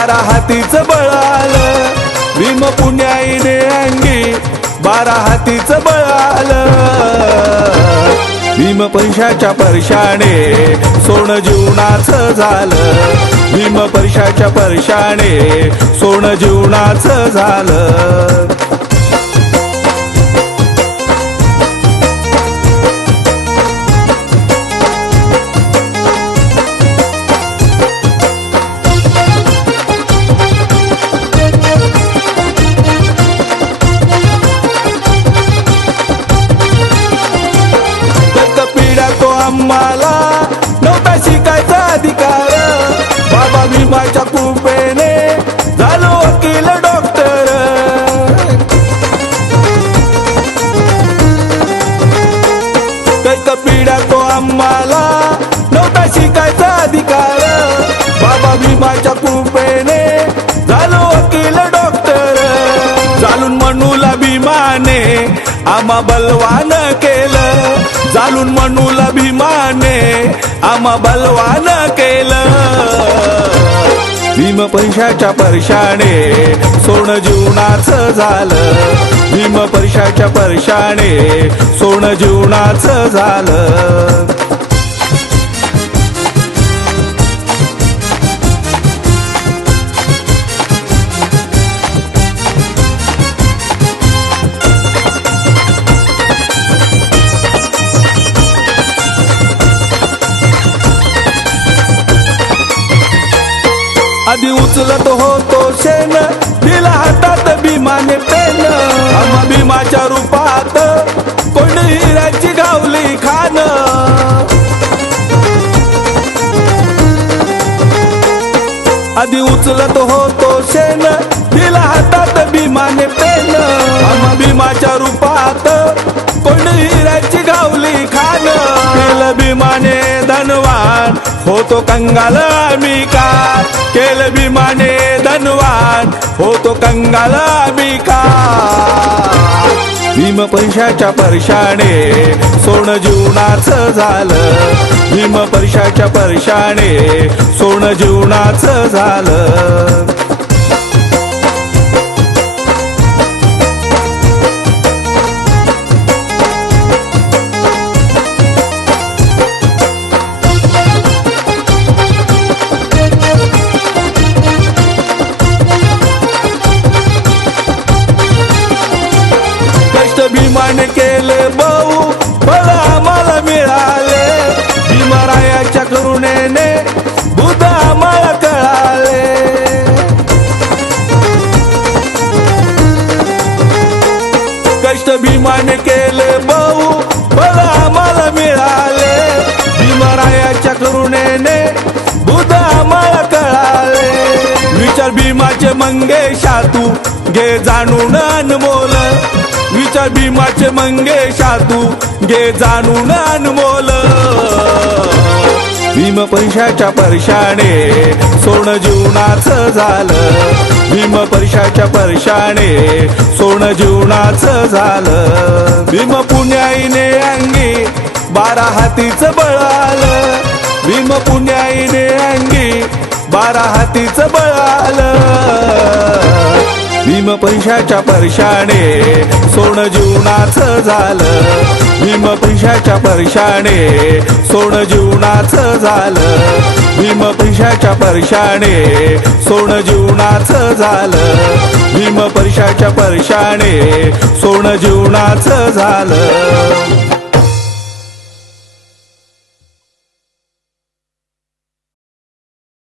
12 हातीचं बळ आलं, भीम पुण्याईने अंगी 12 हातीचं बळ आलं. भीम पैशाच्या परशाने सोनं जीवनाचं झालं, भीम पैशाच्या परशाने सोनं जीवनाचं झालं. आम्हाला नव्हता शिकायचा अधिकार, बाबा भीमाच्या कृपेने झालो वकील डॉक्टर. कैक पिढ्या तो आम्हाला नव्हता शिकायचा अधिकार, बाबा भीमाच्या कृपेने झालो वकील डॉक्टर. चालून मनूला भीमाने आम्हा बलवान केलं, जालून मनूला भीमाने आम्हा बलवान केलं. भीम पैशाच्या परशाने सोनं जीवनाचं झालं, भीम पैशाच्या परशाने सोनं जीवनाचं झालं. आधी उचलत होतो शेण, दिला हातात भीमाने पेन. आम्हा भीमाच्या रूपात कोणी हिऱ्याची गावली खान. आधी उचलत होतो शेण, दिला हातात भीमाने पेन. आम्हा भीमाच्या रूपात कोणी हिऱ्याची गावली खान. केलं भीमाने धनवान होतो कंगाल आम्ही का, केलं भीमाने धनवान होतो कंगाल आम्ही का. भीम पैशाच्या परशाने सोनं जीवनाचं झालं, भीम पैशाच्या परशाने सोनं जीवनाचं झालं. भीमाने केले बहु बळ आम्हाला मिळाले, भीमरायाच्या करुणेने बुद्ध आम्हाला कळाले. कष्ट भीमाने केले बहु बळ आम्हाला मिळाले, भीमरायाच्या करुणेने बुद्ध आम्हाला कळाले. विचार भीमाचे मंगेशा तू घे जाणून अनमोल, विचार भीमाचे मंगेशा तू घे जाणून अनमोल. भीम पैशाच्या परशाने सोनं जीवनाचं झालं, भीम पैशाच्या परशाने सोनं जीवनाचं झालं. भीम पुण्याईने अंगी 12 हातीचं बळ आलं, भीम पुण्याईने अंगी 12 हातीचं बळ आलं. भीम पैशाच्या परशाने सोनं जीवनाचं झालं, भीम पैशाच्या परशाने सोनं जीवनाचं झालं, भीम पैशाच्या परशाने सोनं जीवनाचं झालं, भीम पैशाच्या परशाने सोनं जीवनाचं झालं.